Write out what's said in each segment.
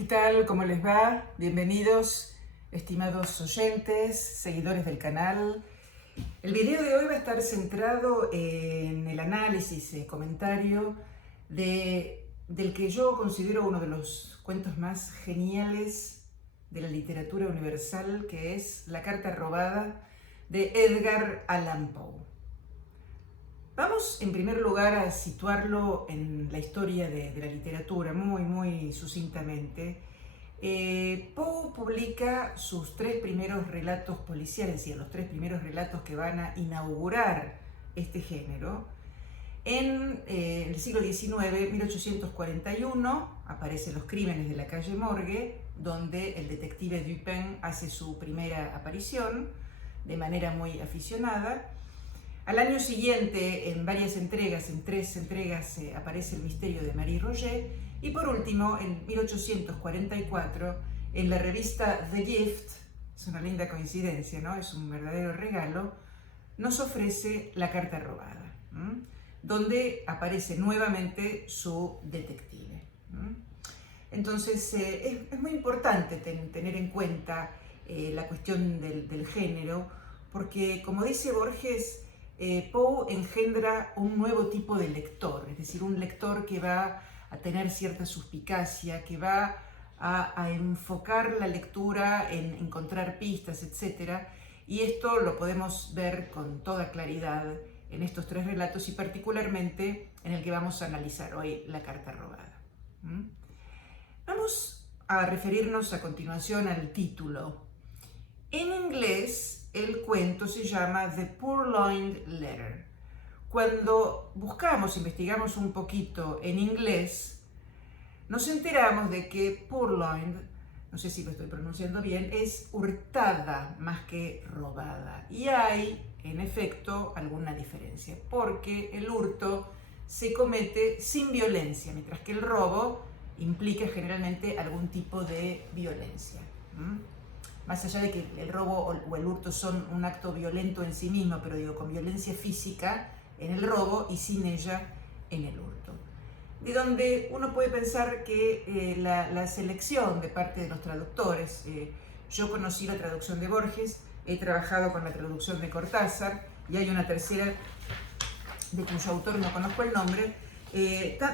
¿Qué tal? ¿Cómo les va? Bienvenidos, estimados oyentes, seguidores del canal. El video de hoy va a estar centrado en el análisis, comentario del que yo considero uno de los cuentos más geniales de la literatura universal, que es La carta robada de Edgar Allan Poe. Vamos en primer lugar a situarlo en la historia de la literatura muy sucintamente. Poe publica sus tres primeros relatos policiales, es decir, los tres primeros relatos que van a inaugurar este género. En el siglo XIX, 1841, aparecen Los crímenes de la calle Morgue, donde el detective Dupin hace su primera aparición de manera muy aficionada. Al año siguiente, en varias entregas, en tres entregas, aparece El misterio de Marie Roget. Y por último, en 1844, en la revista The Gift, es una linda coincidencia, ¿no? Es un verdadero regalo, nos ofrece La carta robada, donde aparece nuevamente su detective. Entonces, es muy importante tener en cuenta la cuestión del género, porque, como dice Borges, Poe engendra un nuevo tipo de lector, es decir, un lector que va a tener cierta suspicacia, que va a enfocar la lectura en encontrar pistas, etc. Y esto lo podemos ver con toda claridad en estos tres relatos y particularmente en el que vamos a analizar hoy, La carta robada. Vamos a referirnos a continuación al título. En inglés, el cuento se llama The Purloined Letter. Cuando investigamos un poquito en inglés, nos enteramos de que purloined, no sé si lo estoy pronunciando bien, es hurtada más que robada. Y hay, en efecto, alguna diferencia, porque el hurto se comete sin violencia, mientras que el robo implica generalmente algún tipo de violencia. Más allá de que el robo o el hurto son un acto violento en sí mismo, pero digo, con violencia física en el robo y sin ella en el hurto. De donde uno puede pensar que la selección de parte de los traductores, yo conocí la traducción de Borges, he trabajado con la traducción de Cortázar y hay una tercera de cuyo autor no conozco el nombre.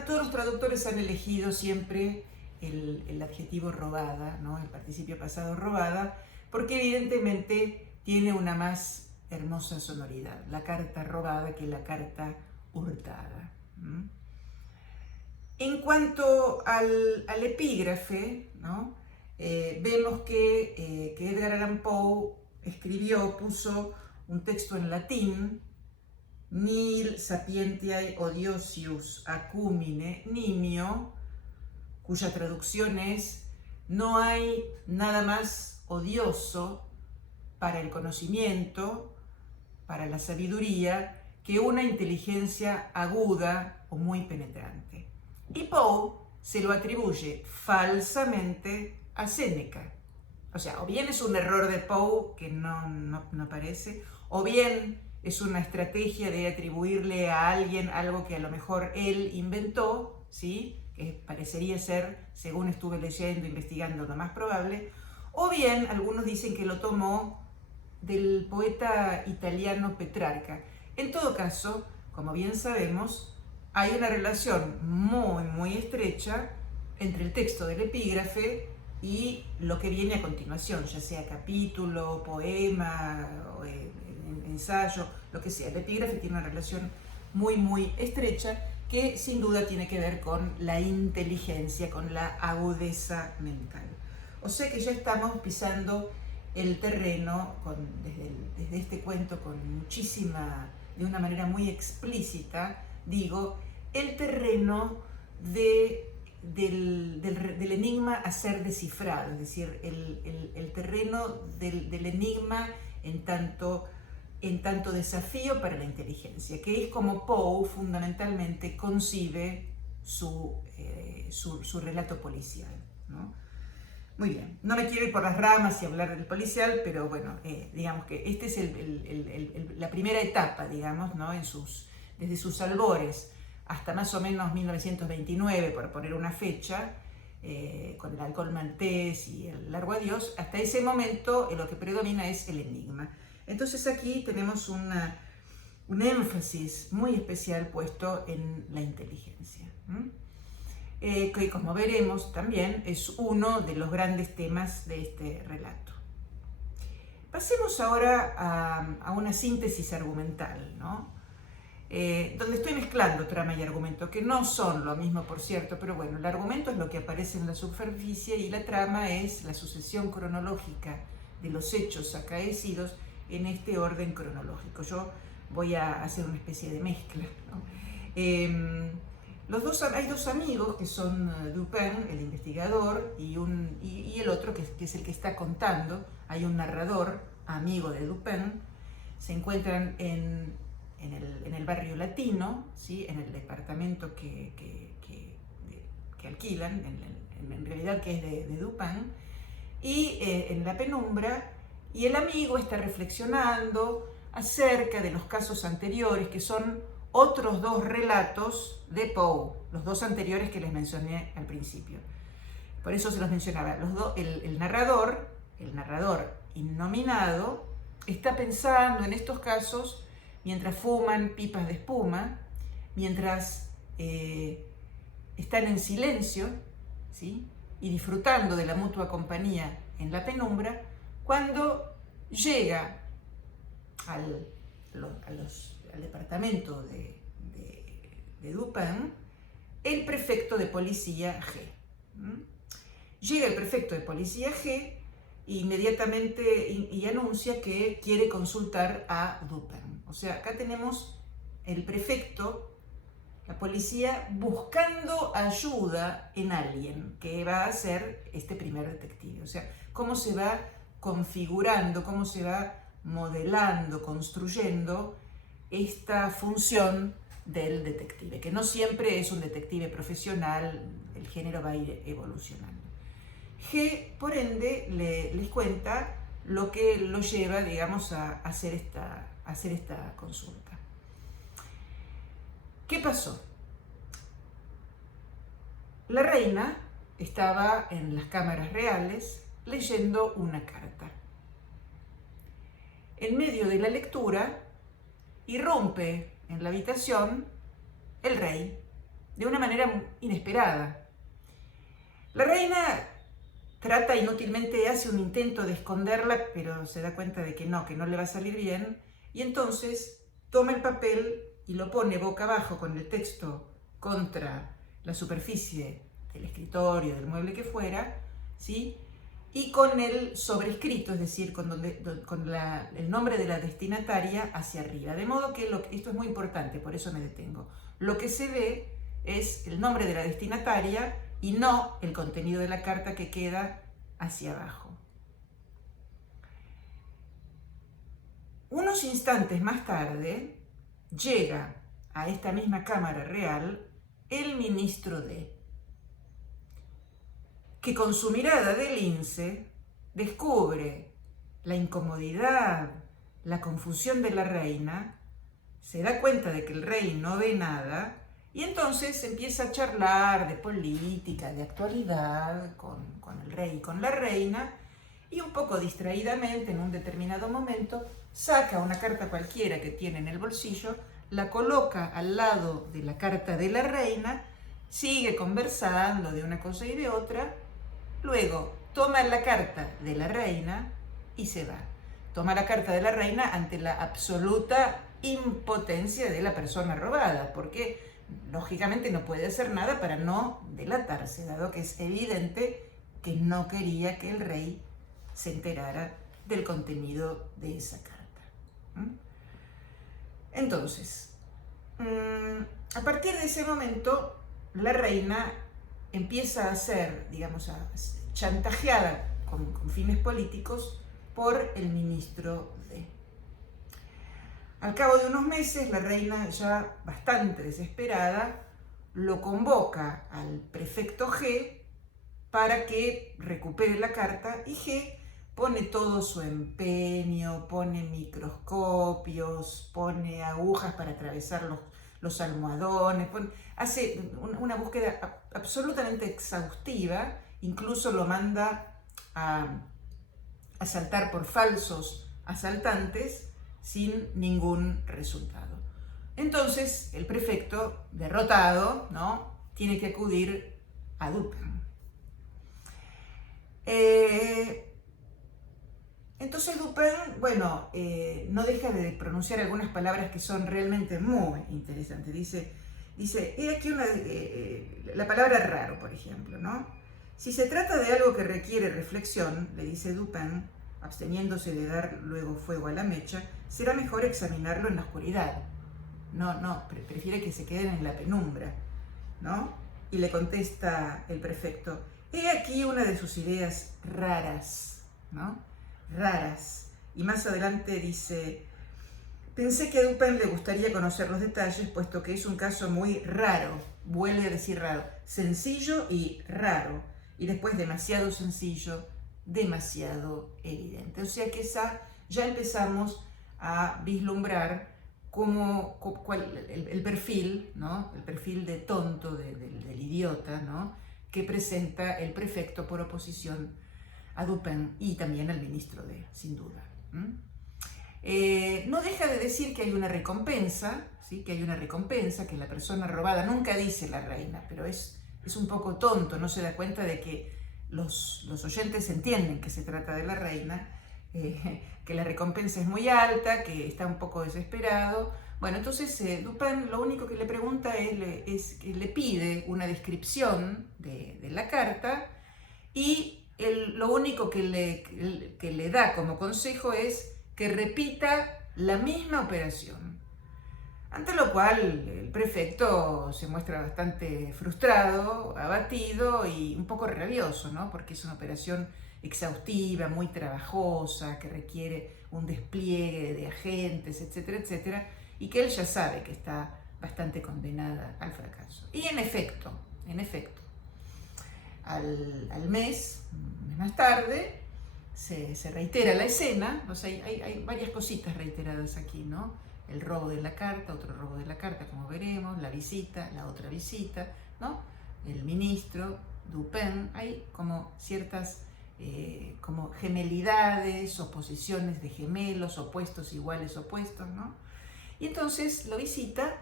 Todos los traductores han elegido siempre el adjetivo robada, ¿no? El participio pasado robada, porque evidentemente tiene una más hermosa sonoridad, la carta robada, que la carta hurtada. En cuanto al epígrafe, ¿no? Vemos que Edgar Allan Poe puso un texto en latín: Nil sapientiae odiosius acumine nimio, cuya traducción es: no hay nada más odioso para el conocimiento, para la sabiduría, que una inteligencia aguda o muy penetrante. Y Poe se lo atribuye falsamente a Séneca. O sea, o bien es un error de Poe que no aparece, o bien es una estrategia de atribuirle a alguien algo que a lo mejor él inventó, ¿sí? Que parecería ser, según estuve leyendo, investigando, lo más probable, o bien algunos dicen que lo tomó del poeta italiano Petrarca. En todo caso, como bien sabemos, hay una relación muy estrecha entre el texto del epígrafe y lo que viene a continuación, ya sea capítulo, poema, ensayo, lo que sea. El epígrafe tiene una relación muy estrecha que sin duda tiene que ver con la inteligencia, con la agudeza mental. O sea que ya estamos pisando el terreno desde este cuento de una manera muy explícita, digo, el terreno del enigma a ser descifrado, es decir, el terreno del enigma en tanto desafío para la inteligencia, que es como Poe fundamentalmente concibe su relato policial, ¿no? Muy bien, no me quiero ir por las ramas y hablar del policial, pero bueno, digamos que esta es la primera etapa, digamos, ¿no? Desde sus albores hasta más o menos 1929, por poner una fecha, con el alcohol maltés y el largo adiós, hasta ese momento lo que predomina es el enigma. Entonces aquí tenemos un énfasis muy especial puesto en la inteligencia, que como veremos también es uno de los grandes temas de este relato. Pasemos ahora a una síntesis argumental, ¿no? Donde estoy mezclando trama y argumento, que no son lo mismo, por cierto, pero bueno, el argumento es lo que aparece en la superficie y la trama es la sucesión cronológica de los hechos acaecidos en este orden cronológico. Yo voy a hacer una especie de mezcla, ¿no? Hay dos amigos que son Dupin, el investigador, y el otro que es el que está contando. Hay un narrador, amigo de Dupin. Se encuentran en el barrio latino, ¿sí? En el departamento que alquilan, en realidad que es de Dupin, y en la penumbra, y el amigo está reflexionando acerca de los casos anteriores, que son otros dos relatos de Poe, los dos anteriores que les mencioné al principio. Por eso se los mencionaba. El narrador innominado, está pensando en estos casos mientras fuman pipas de espuma, mientras están en silencio, ¿sí? Y disfrutando de la mutua compañía en la penumbra, cuando llega al departamento de Dupin el prefecto de policía G. Llega el prefecto de policía G inmediatamente y anuncia que quiere consultar a Dupin. O sea, acá tenemos el prefecto, la policía, buscando ayuda en alguien que va a ser este primer detective. O sea, cómo se va configurando, cómo se va modelando, construyendo esta función del detective, que no siempre es un detective profesional, el género va a ir evolucionando. G, por ende, les cuenta lo que lo lleva, digamos, a hacer esta consulta. ¿Qué pasó? La reina estaba en las cámaras reales leyendo una carta. En medio de la lectura, irrumpe en la habitación el rey, de una manera inesperada. La reina trata inútilmente, hace un intento de esconderla, pero se da cuenta de que no le va a salir bien, y entonces toma el papel y lo pone boca abajo con el texto contra la superficie del escritorio, del mueble que fuera, ¿sí? Y con el sobrescrito, es decir, con el nombre de la destinataria hacia arriba. De modo que esto es muy importante, por eso me detengo. Lo que se ve es el nombre de la destinataria y no el contenido de la carta, que queda hacia abajo. Unos instantes más tarde llega a esta misma cámara real el ministro D, que con su mirada de lince descubre la incomodidad, la confusión de la reina, se da cuenta de que el rey no ve nada, y entonces empieza a charlar de política, de actualidad con el rey y con la reina, y un poco distraídamente, en un determinado momento, saca una carta cualquiera que tiene en el bolsillo, la coloca al lado de la carta de la reina, sigue conversando de una cosa y de otra, luego toma la carta de la reina y se va. Toma la carta de la reina ante la absoluta impotencia de la persona robada, porque lógicamente no puede hacer nada para no delatarse, dado que es evidente que no quería que el rey se enterara del contenido de esa carta. Entonces, a partir de ese momento, la reina empieza a ser, digamos, chantajeada con fines políticos por el ministro D. Al cabo de unos meses, la reina, ya bastante desesperada, lo convoca al prefecto G para que recupere la carta, y G pone todo su empeño, pone microscopios, pone agujas para atravesar los almohadones, hace una búsqueda absolutamente exhaustiva incluso lo manda a asaltar por falsos asaltantes sin ningún resultado. Entonces el prefecto, derrotado, ¿no?, tiene que acudir a Dupin. Entonces Dupin, bueno, no deja de pronunciar algunas palabras que son realmente muy interesantes. Dice, he aquí la palabra raro, por ejemplo, ¿no? Si se trata de algo que requiere reflexión, le dice Dupin, absteniéndose de dar luego fuego a la mecha, será mejor examinarlo en la oscuridad. Prefiere que se queden en la penumbra, ¿no? Y le contesta el prefecto, he aquí una de sus ideas raras, ¿no? Raras. Y más adelante dice, pensé que a Dupin le gustaría conocer los detalles, puesto que es un caso muy raro, vuelve a decir raro, sencillo y raro, y después demasiado sencillo, demasiado evidente. O sea que ya empezamos a vislumbrar el perfil, ¿no?, el perfil de tonto, del idiota, ¿no?, que presenta el prefecto por oposición a Dupin y también al ministro sin duda. No deja de decir que hay una recompensa, ¿sí?, que la persona robada, nunca dice la reina, pero es un poco tonto, no se da cuenta de que los oyentes entienden que se trata de la reina, que la recompensa es muy alta, que está un poco desesperado. Bueno, entonces Dupin lo único que le pregunta es que le pide una descripción de la carta, y lo único que le da como consejo es que repita la misma operación. Ante lo cual el prefecto se muestra bastante frustrado, abatido y un poco rabioso, ¿no?, porque es una operación exhaustiva, muy trabajosa, que requiere un despliegue de agentes, etcétera, etcétera, y que él ya sabe que está bastante condenada al fracaso. Y en efecto, al mes más tarde, se reitera la escena. O sea, hay varias cositas reiteradas aquí, ¿no? El robo de la carta, otro robo de la carta, como veremos, la visita, la otra visita, ¿no? El ministro, Dupin, hay como ciertas como gemelidades, oposiciones de gemelos, opuestos, iguales, opuestos, ¿no? Y entonces lo visita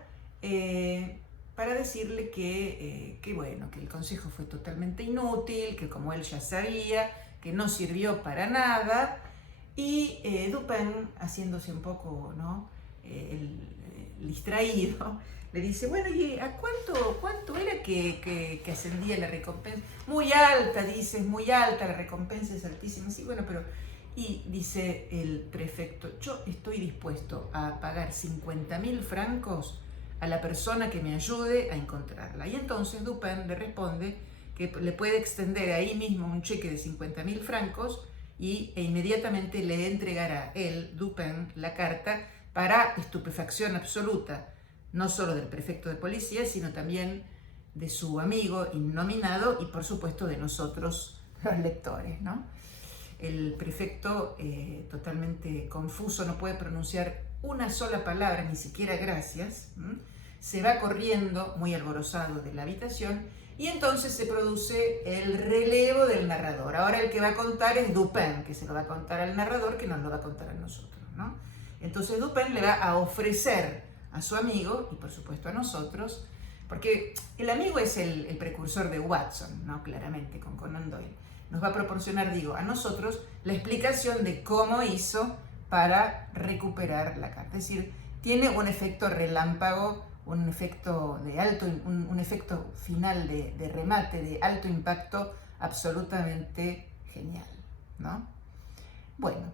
para decirle que el consejo fue totalmente inútil, que como él ya sabía, que no sirvió para nada, y Dupin, haciéndose un poco, ¿no?, el distraído, le dice, bueno, ¿y a cuánto era que ascendía la recompensa? Muy alta, dice, es muy alta, la recompensa es altísima. Sí, bueno, pero... Y dice el prefecto, yo estoy dispuesto a pagar 50.000 francos a la persona que me ayude a encontrarla. Y entonces Dupin le responde que le puede extender ahí mismo un cheque de 50.000 francos e inmediatamente le entregará él, Dupin, la carta, para estupefacción absoluta, no solo del prefecto de policía, sino también de su amigo innominado y por supuesto de nosotros, los lectores, ¿no? El prefecto, totalmente confuso, no puede pronunciar una sola palabra, ni siquiera gracias, se va corriendo muy alborozado de la habitación, y entonces se produce el relevo del narrador. Ahora el que va a contar es Dupin, que se lo va a contar al narrador, que nos lo va a contar a nosotros, ¿no? Entonces Dupin le va a ofrecer a su amigo, y por supuesto a nosotros, porque el amigo es el precursor de Watson, ¿no?, claramente, con Conan Doyle. Nos va a proporcionar, a nosotros la explicación de cómo hizo para recuperar la carta. Es decir, tiene un efecto relámpago, un efecto un efecto final de remate, de alto impacto, absolutamente genial, ¿no? Bueno,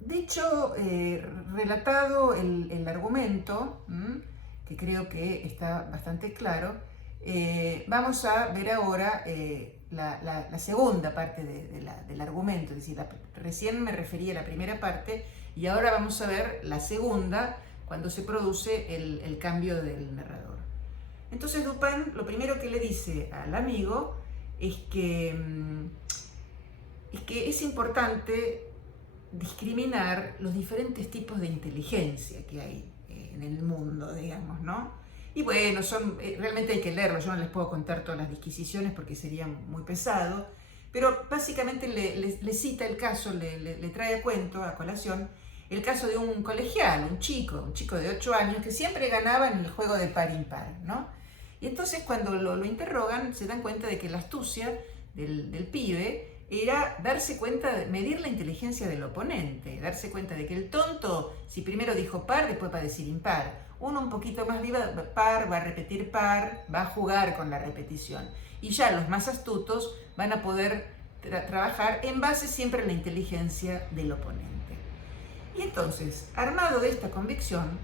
dicho, relatado el argumento, que creo que está bastante claro, vamos a ver ahora la segunda parte del argumento. Es decir, recién me referí a la primera parte y ahora vamos a ver la segunda, cuando se produce el cambio del narrador. Entonces Dupin lo primero que le dice al amigo es que es importante discriminar los diferentes tipos de inteligencia que hay en el mundo, digamos, ¿no? Y bueno, realmente hay que leerlo, yo no les puedo contar todas las disquisiciones porque sería muy pesado, pero básicamente le cita el caso, le trae a cuento, a colación, el caso de un colegial, un chico de 8 años que siempre ganaba en el juego de par impar, ¿no? Y entonces cuando lo interrogan se dan cuenta de que la astucia del pibe era darse cuenta, medir la inteligencia del oponente, darse cuenta de que el tonto, si primero dijo par, después va a decir impar. Uno un poquito más viva, par, va a repetir par, va a jugar con la repetición. Y ya los más astutos van a poder trabajar en base siempre a la inteligencia del oponente. Y entonces, armado de esta convicción,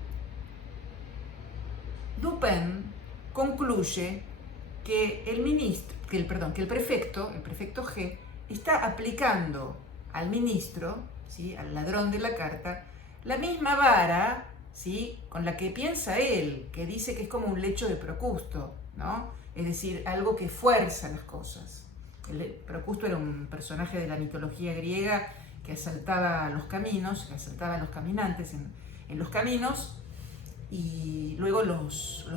Dupin concluye que el prefecto G, está aplicando al ministro, ¿sí?, al ladrón de la carta, la misma vara, ¿sí?, con la que piensa él, que dice que es como un lecho de Procusto, ¿no? Es decir, algo que fuerza las cosas. Procusto era un personaje de la mitología griega que asaltaba los caminos, que asaltaba a los caminantes en los caminos, y luego los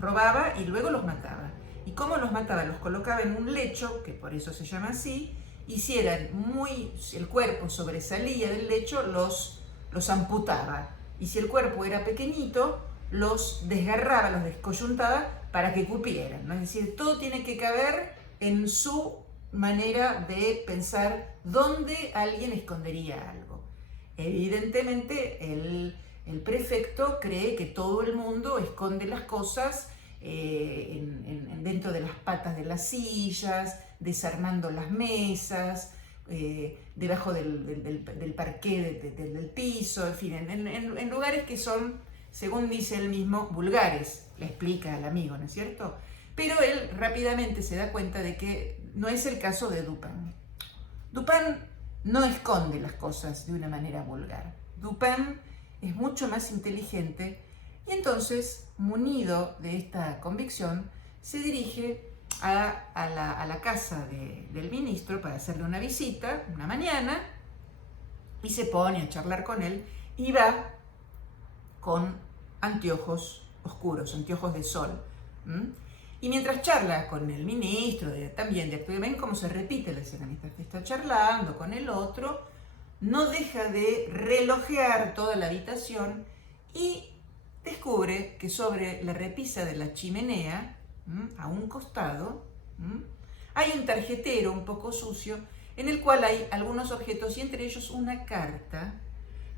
robaba y luego los mataba. ¿Y cómo los mataba? Los colocaba en un lecho, que por eso se llama así, y si el cuerpo sobresalía del lecho, los amputaba. Y si el cuerpo era pequeñito, los desgarraba, los descoyuntaba para que cupieran, ¿no? Es decir, todo tiene que caber en su manera de pensar dónde alguien escondería algo. Evidentemente, el prefecto cree que todo el mundo esconde las cosas dentro de las patas de las sillas, desarmando las mesas, debajo del parqué del piso, en fin, en lugares que son, según dice él mismo, vulgares, le explica al amigo, ¿no es cierto? Pero él rápidamente se da cuenta de que no es el caso de Dupin. Dupin no esconde las cosas de una manera vulgar. Dupin es mucho más inteligente y entonces, munido de esta convicción, se dirige a la casa del ministro para hacerle una visita una mañana y se pone a charlar con él y va con anteojos oscuros, anteojos de sol. Y mientras charla con el ministro, también de actualidad, ven cómo se repite la escena, mientras está charlando con el otro, no deja de relojear toda la habitación y descubre que sobre la repisa de la chimenea, a un costado, hay un tarjetero un poco sucio en el cual hay algunos objetos y entre ellos una carta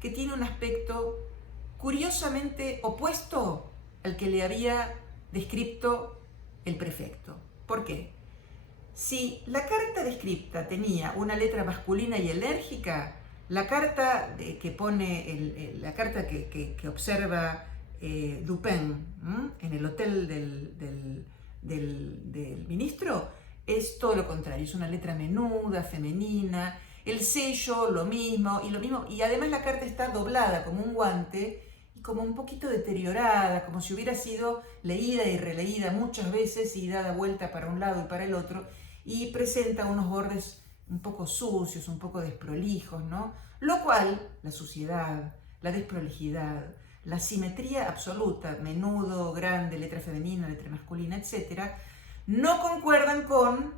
que tiene un aspecto curiosamente opuesto al que le había descrito el prefecto. ¿Por qué? Si la carta descripta tenía una letra masculina y enérgica, la carta la carta que observa Dupin en el hotel del ministro es todo lo contrario, es una letra menuda, femenina, el sello lo mismo, y además la carta está doblada como un guante y como un poquito deteriorada, como si hubiera sido leída y releída muchas veces y dada vuelta para un lado y para el otro, y presenta unos bordes un poco sucios, un poco desprolijos, ¿no? Lo cual, la suciedad, la desprolijidad, la simetría absoluta, menudo, grande, letra femenina, letra masculina, etc., no concuerdan con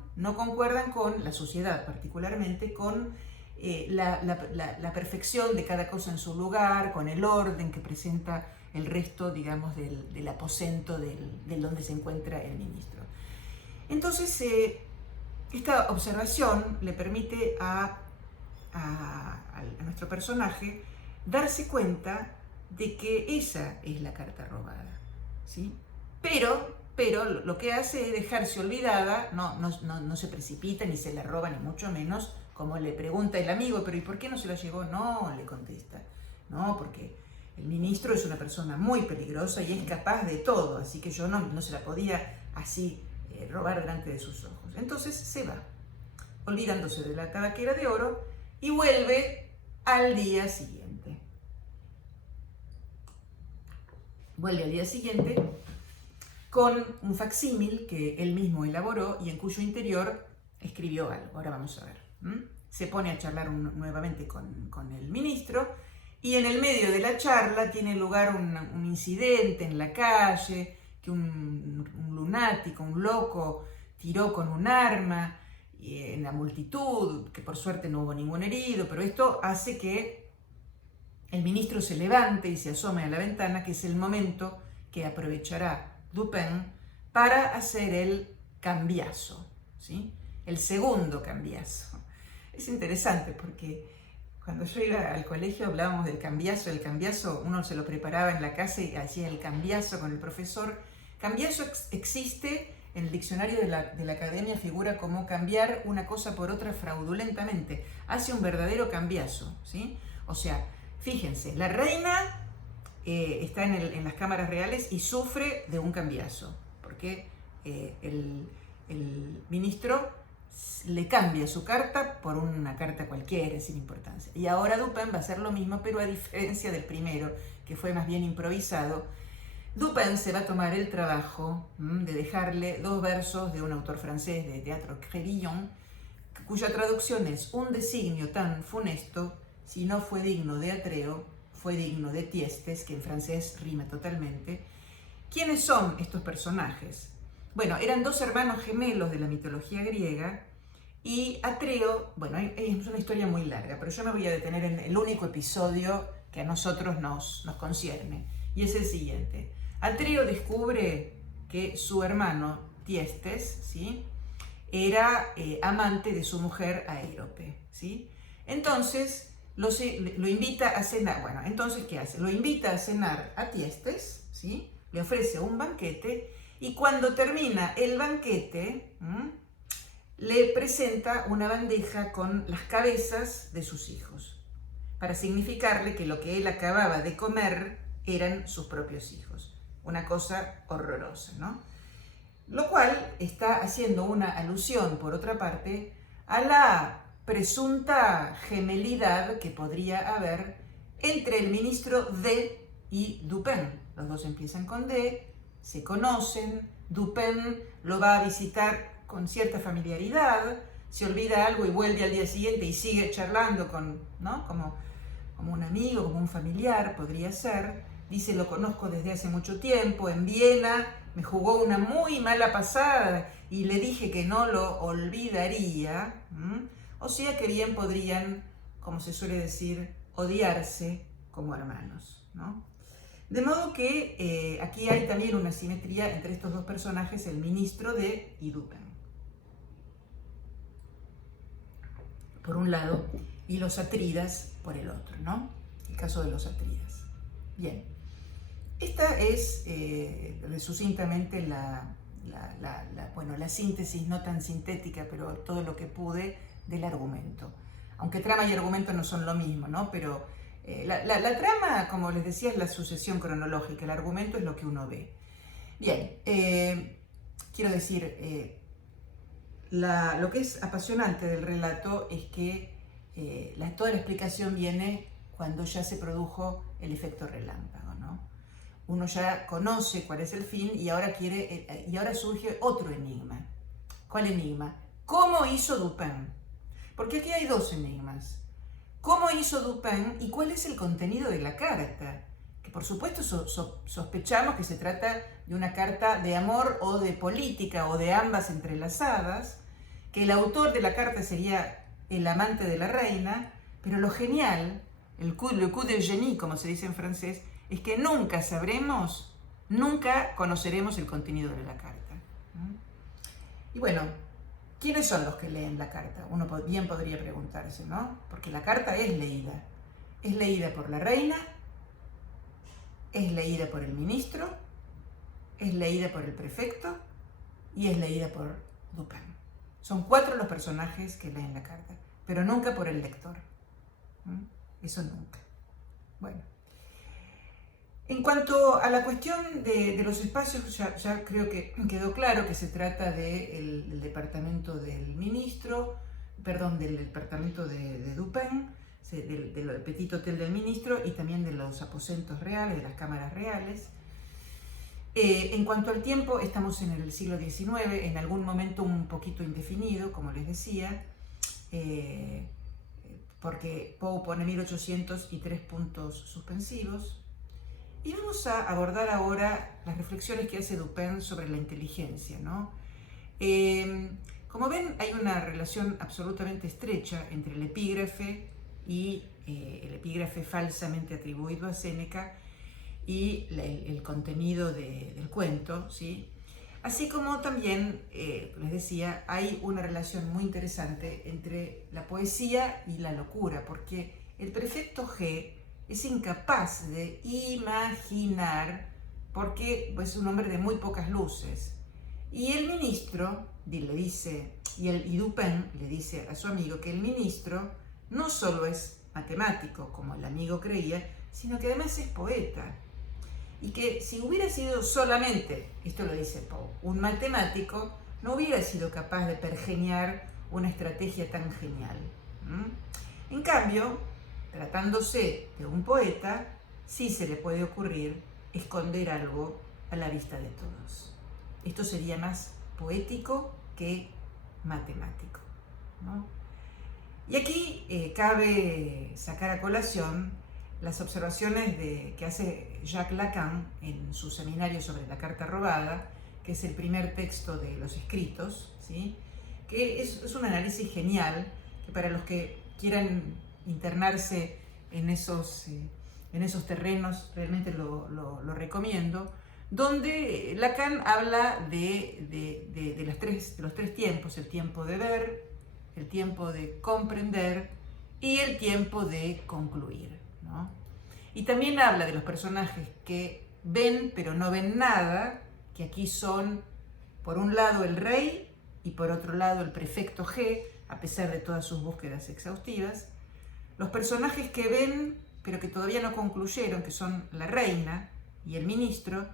la suciedad, particularmente con la perfección de cada cosa en su lugar, con el orden que presenta el resto, digamos, del aposento del donde se encuentra el ministro. Entonces, esta observación le permite a nuestro personaje darse cuenta de que esa es la carta robada, ¿sí? Pero lo que hace es dejarse olvidada, no se precipita ni se la roba, ni mucho menos, como le pregunta el amigo, pero ¿y por qué no se la llevó? No, le contesta, no, porque el ministro es una persona muy peligrosa y es capaz de todo, así que yo no se la podía así robar delante de sus ojos. Entonces se va, olvidándose de la tabaquera de oro, y vuelve al día siguiente. Vuelve al día siguiente con un facsímil que él mismo elaboró y en cuyo interior escribió algo. Ahora vamos a ver. Se pone a charlar nuevamente con el ministro y en el medio de la charla tiene lugar un incidente en la calle que un lunático, un loco, tiró con un arma en la multitud, que por suerte no hubo ningún herido, pero esto hace que el ministro se levante y se asome a la ventana, que es el momento que aprovechará Dupin para hacer el cambiazo, ¿sí? El segundo cambiazo. Es interesante porque cuando yo iba al colegio hablábamos del cambiazo. El cambiazo uno se lo preparaba en la casa y hacía el cambiazo con el profesor. Cambiazo existe en el diccionario de la academia, figura como cambiar una cosa por otra fraudulentamente. Hace un verdadero cambiazo, ¿sí? O sea, fíjense, la reina está en las cámaras reales y sufre de un cambiazo, porque el ministro le cambia su carta por una carta cualquiera, sin importancia. Y ahora Dupin va a hacer lo mismo, pero a diferencia del primero, que fue más bien improvisado, Dupin se va a tomar el trabajo de dejarle 2 versos de un autor francés de teatro, Crébillon, cuya traducción es: un designio tan funesto, si no fue digno de Atreo, fue digno de Tiestes, que en francés rima totalmente. ¿Quiénes son estos personajes? Bueno, eran 2 hermanos gemelos de la mitología griega, y Atreo, bueno, es una historia muy larga, pero yo me voy a detener en el único episodio que a nosotros nos concierne, y es el siguiente. Atreo descubre que su hermano Tiestes, ¿sí?, era amante de su mujer Aérope, ¿sí? Entonces lo invita a cenar. Bueno, entonces, ¿qué hace? Lo invita a cenar a Tiestes, ¿sí? Le ofrece un banquete, y cuando termina el banquete, le presenta una bandeja con las cabezas de sus hijos, para significarle que lo que él acababa de comer eran sus propios hijos. Una cosa horrorosa, ¿no? Lo cual está haciendo una alusión, por otra parte, a la presunta gemelidad que podría haber entre el ministro D y Dupin. Los 2 empiezan con D, se conocen, Dupin lo va a visitar con cierta familiaridad, se olvida algo y vuelve al día siguiente y sigue charlando ¿no? como un amigo, como un familiar, podría ser. Dice: lo conozco desde hace mucho tiempo, en Viena me jugó una muy mala pasada y le dije que no lo olvidaría. O sea que bien podrían, como se suele decir, odiarse como hermanos, ¿no? De modo que aquí hay también una simetría entre estos 2 personajes, el ministro de y Dupin, por un lado, y los Atridas por el otro, ¿no? El caso de los Atridas. Bien, esta es sucintamente la síntesis, no tan sintética, pero todo lo que pude, del argumento. Aunque trama y argumento no son lo mismo, ¿no? Pero la trama, como les decía, es la sucesión cronológica, el argumento es lo que uno ve. Bien, quiero decir, lo que es apasionante del relato es que toda la explicación viene cuando ya se produjo el efecto relámpago, ¿no? Uno ya conoce cuál es el fin y ahora surge otro enigma. ¿Cuál enigma? ¿Cómo hizo Dupin? Porque aquí hay 2 enigmas. ¿Cómo hizo Dupin y cuál es el contenido de la carta? Que por supuesto sospechamos que se trata de una carta de amor o de política o de ambas entrelazadas, que el autor de la carta sería el amante de la reina, pero lo genial, le coup de génie, como se dice en francés, es que nunca conoceremos el contenido de la carta. Y bueno, ¿quiénes son los que leen la carta? Uno bien podría preguntarse, ¿no? Porque la carta es leída. Es leída por la reina, es leída por el ministro, es leída por el prefecto y es leída por Dupin. Son 4 los personajes que leen la carta, pero nunca por el lector. Eso nunca. Bueno. En cuanto a la cuestión de los espacios, ya creo que quedó claro que se trata del departamento del ministro, del departamento de Dupin, del petit hotel del ministro y también de los aposentos reales, de las cámaras reales. En cuanto al tiempo, estamos en el siglo XIX, en algún momento un poquito indefinido, como les decía, porque Poe pone 1800 y 3 puntos suspensivos. Y vamos a abordar ahora las reflexiones que hace Dupin sobre la inteligencia, ¿no? Como ven, hay una relación absolutamente estrecha entre el epígrafe y el epígrafe falsamente atribuido a Séneca y el contenido del cuento, ¿sí? Así como también, les decía, hay una relación muy interesante entre la poesía y la locura, porque el prefecto G es incapaz de imaginar, porque es un hombre de muy pocas luces. Y el ministro y Dupin le dice a su amigo que el ministro no solo es matemático, como el amigo creía, sino que además es poeta. Y que si hubiera sido solamente, esto lo dice Poe, un matemático, no hubiera sido capaz de pergeniar una estrategia tan genial. En cambio, tratándose de un poeta, sí se le puede ocurrir esconder algo a la vista de todos. Esto sería más poético que matemático, ¿no? Y aquí cabe sacar a colación las observaciones que hace Jacques Lacan en su seminario sobre la carta robada, que es el primer texto de los escritos, ¿sí? Que es un análisis genial, que para los que quieran internarse en esos terrenos realmente lo recomiendo, donde Lacan habla de los tres tiempos: el tiempo de ver, el tiempo de comprender y el tiempo de concluir, ¿no? Y también habla de los personajes que ven pero no ven nada, que aquí son por un lado el rey y por otro lado el prefecto G, a pesar de todas sus búsquedas exhaustivas. Los personajes que ven pero que todavía no concluyeron, que son la reina y el ministro,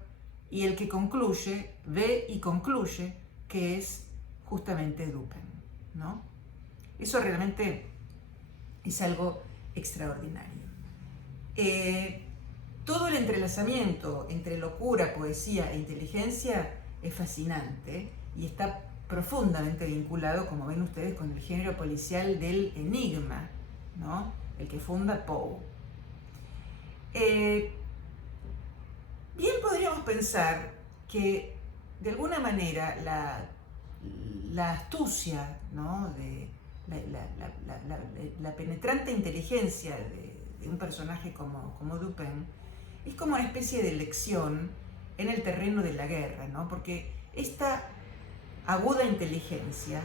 y el que concluye, ve y concluye, que es justamente Dupin, ¿no? Eso realmente es algo extraordinario. Todo el entrelazamiento entre locura, poesía e inteligencia es fascinante y está profundamente vinculado, como ven ustedes, con el género policial del enigma, ¿no? El que funda Poe. Bien podríamos pensar que de alguna manera la astucia, ¿no? La penetrante inteligencia de un personaje como Dupin es como una especie de lección en el terreno de la guerra, ¿no? Porque esta aguda inteligencia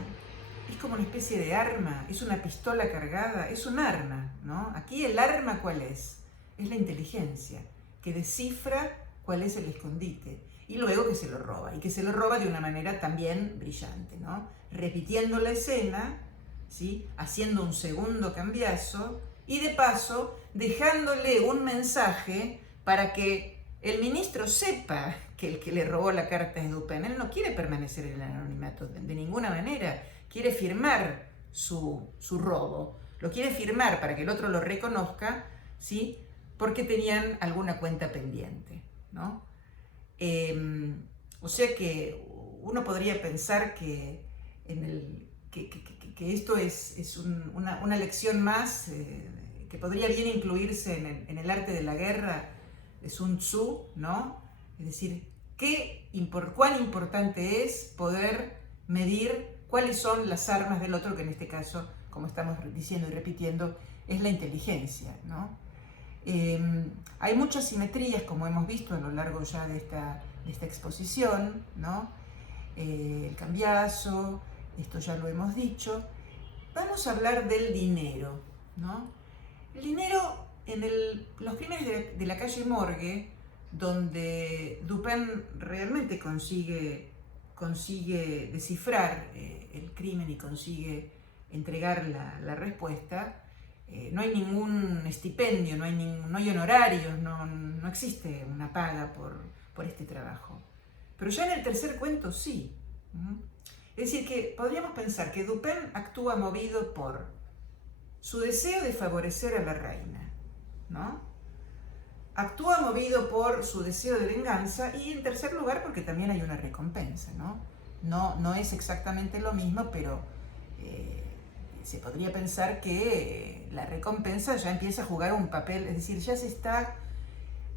es como una especie de arma, es una pistola cargada, es un arma, ¿no? Aquí el arma, ¿cuál es? Es la inteligencia, que descifra cuál es el escondite y luego que se lo roba, y que se lo roba de una manera también brillante, ¿no? Repitiendo la escena, ¿sí? Haciendo un segundo cambiazo y de paso dejándole un mensaje para que el ministro sepa que el que le robó la carta es Dupin. Él no quiere permanecer en el anonimato de ninguna manera, quiere firmar su robo, lo quiere firmar para que el otro lo reconozca, ¿sí? Porque tenían alguna cuenta pendiente, ¿no? O sea que uno podría pensar que esto es una lección más que podría bien incluirse en el arte de la guerra de Sun Tzu, ¿no? Es decir, cuán importante es poder medir cuáles son las armas del otro, que en este caso, como estamos diciendo y repitiendo, es la inteligencia, ¿no? Hay muchas simetrías, como hemos visto a lo largo ya de esta exposición, ¿no? El cambiazo, esto ya lo hemos dicho. Vamos a hablar del dinero, ¿no? El dinero en los crímenes de la calle Morgue, donde Dupin realmente consigue descifrar el crimen y consigue entregar la respuesta. No hay ningún estipendio, no hay honorarios, no existe una paga por este trabajo. Pero ya en el tercer cuento sí. Es decir, que podríamos pensar que Dupin actúa movido por su deseo de favorecer a la reina, ¿no? Actúa movido por su deseo de venganza y, en tercer lugar, porque también hay una recompensa, ¿no? No es exactamente lo mismo, pero se podría pensar que la recompensa ya empieza a jugar un papel, es decir, ya se está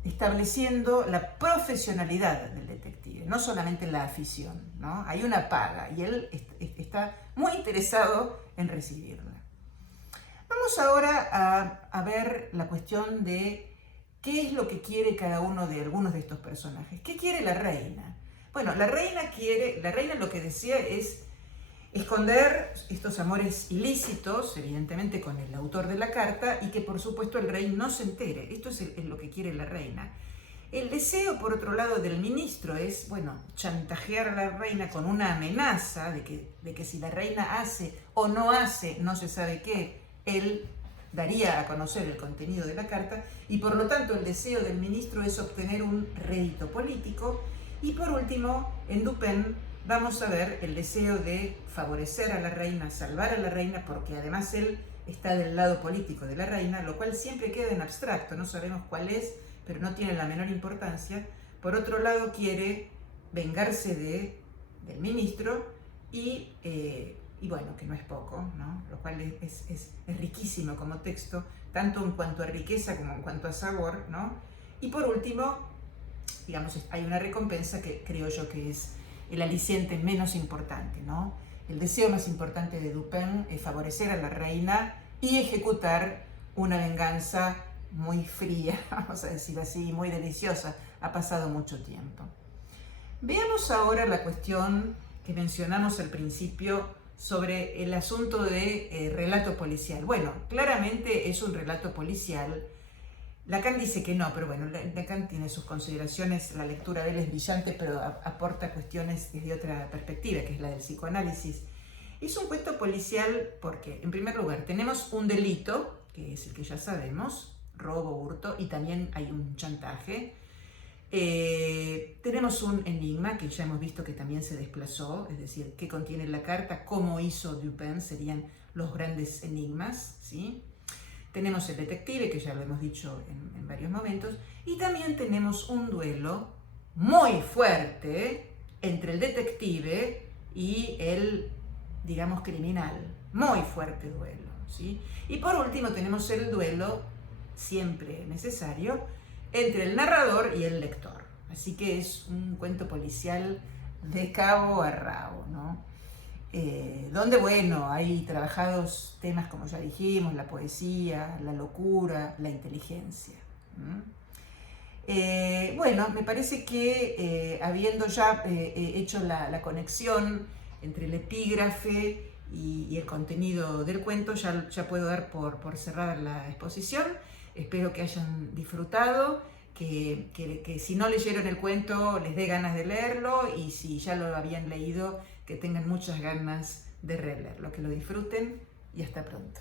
estableciendo la profesionalidad del detective, no solamente la afición, ¿no? Hay una paga y él está muy interesado en recibirla. Vamos ahora a ver la cuestión de qué es lo que quiere cada uno de algunos de estos personajes. ¿Qué quiere la reina? Bueno, la reina lo que desea es esconder estos amores ilícitos, evidentemente con el autor de la carta, y que por supuesto el rey no se entere. Esto es lo que quiere la reina. El deseo, por otro lado, del ministro es, bueno, chantajear a la reina con una amenaza de que si la reina hace o no hace, no se sabe qué, él daría a conocer el contenido de la carta, y por lo tanto el deseo del ministro es obtener un rédito político. Y por último, en Dupin vamos a ver el deseo de favorecer a la reina, salvar a la reina, porque además él está del lado político de la reina, lo cual siempre queda en abstracto, no sabemos cuál es, pero no tiene la menor importancia. Por otro lado, quiere vengarse del ministro y bueno, que no es poco, ¿no? Lo cual es riquísimo como texto, tanto en cuanto a riqueza como en cuanto a sabor, ¿no? Y por último, digamos, hay una recompensa que creo yo que es el aliciente menos importante, ¿no? El deseo más importante de Dupin es favorecer a la reina y ejecutar una venganza muy fría, vamos a decir así, muy deliciosa. Ha pasado mucho tiempo. Veamos ahora la cuestión que mencionamos al principio sobre el asunto de relato policial. Bueno, claramente es un relato policial. Lacan dice que no, pero bueno, Lacan tiene sus consideraciones, la lectura de él es brillante, pero aporta cuestiones desde otra perspectiva, que es la del psicoanálisis. Es un cuento policial porque, en primer lugar, tenemos un delito, que es el que ya sabemos, robo, hurto, y también hay un chantaje. Tenemos un enigma que ya hemos visto que también se desplazó, es decir, qué contiene la carta, cómo hizo Dupin, serían los grandes enigmas, ¿sí? Tenemos el detective, que ya lo hemos dicho en varios momentos, y también tenemos un duelo muy fuerte entre el detective y el, digamos, criminal. Muy fuerte duelo, ¿sí? Y por último tenemos el duelo, siempre necesario, entre el narrador y el lector. Así que es un cuento policial de cabo a rabo, ¿no? Donde, bueno, hay trabajados temas, como ya dijimos, la poesía, la locura, la inteligencia. Bueno, me parece que habiendo ya hecho la conexión entre el epígrafe y el contenido del cuento, ya puedo dar por cerrada la exposición. Espero que hayan disfrutado, que si no leyeron el cuento les dé ganas de leerlo, y si ya lo habían leído, que tengan muchas ganas de releerlo, que lo disfruten y hasta pronto.